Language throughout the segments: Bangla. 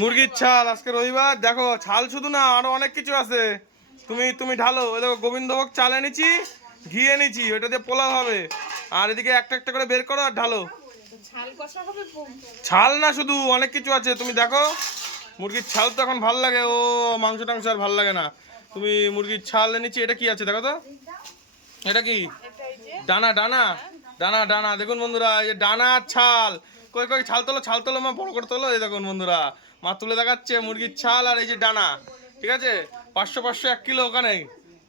মুরগির ছাল আজকে রবিবার, দেখো ছাল শুধু না আরো অনেক কিছু আছে। তুমি তুমি ঢালো। ওই দেখো গোবিন্দভোগ চাল এনেছি, ঘি এনেছি, ওইটা দিয়ে পোলাও হবে। আর এদিকে একটা একটা করে বের করো আর ঢালো। ছাল না, শুধু অনেক কিছু আছে, তুমি দেখো। মুরগির ছাল তো এখন ভাল লাগে, ও মাংস টাংস আর ভাল লাগে না। তুমি মুরগির ছাল এনেছি, এটা কি আছে দেখো তো, এটা কি? ডানা ডানা ডানা ডানা, দেখুন বন্ধুরা, এই যে ডানা আর ছাল। কই কই ছাল তোলো, ছাল তোলো মা, বড় করে তোলো। এই দেখুন বন্ধুরা, মা তুলে দেখাচ্ছে মুরগির ছাল আর এই যে ডানা। ঠিক আছে, 500 1 কিলো ওখানে।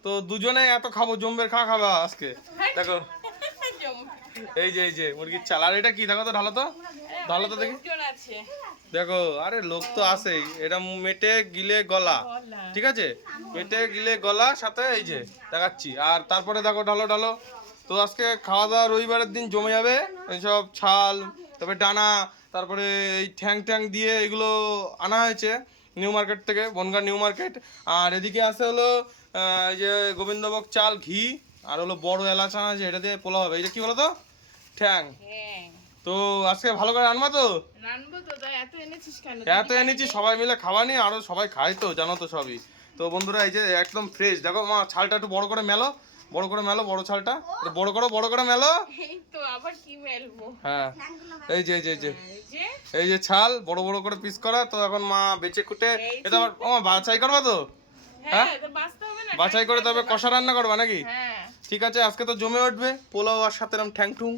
তো দুজনে এত খাবো, জম্বের খাওয়া আজকে। দেখো এই যে মুরগির ছাল। আর এটা কি দেখো তো, ঢালো তো, ঢালো তো দেখি। দেখো, আরে লোক তো আছেই। এটা মেটে গিলে গলা, ঠিক আছে, মেটে গিলে গলা, সাথে এই যে দেখাচ্ছি। আর তারপরে দেখো, ঢালো ঢালো। তো আজকে খাওয়া দাওয়া রবিবারের দিন জমে যাবে। এইসব ছাল, তারপরে ডানা, তারপরে এই ঠ্যাং ঠ্যাং দিয়ে এগুলো আনা হয়েছে নিউ মার্কেট থেকে, বনগাঁ নিউ মার্কেট। আর এদিকে আছে হলো এই যে গোবিন্দভোগ চাল, ঘি, আর হলো বড় এলাচ আনা আছে, এটা দিয়ে পোলাও হবে। এই যে কি বলো তো, ঠ্যাং। তো আজকে ভালো করে রান্না তো, এত এনেছি সবাই মিলে খাওয়া নিয়ে, আরো সবাই খায় তো, জানো তো সবই। তো বন্ধুরা, এই যে একদম ফ্রেশ। দেখো মা, ছালটা একটু বড় করে মেলো, বড় করে মেলো, বড় ছালটা বড় করে মেলো। হ্যাঁ, এই যে এই যে ছাল বড় বড় করে পিস করা। তো এখন মা বেচে কুটে এটা আবার ও বাছাই করবা তো, হ্যাঁ বাছাই করে তবে কষা রান্না করবা নাকি? ঠিক আছে, আজকে তো জমে উঠবে পোলাও আর সাথে এরকম ঠ্যাং ঠুং।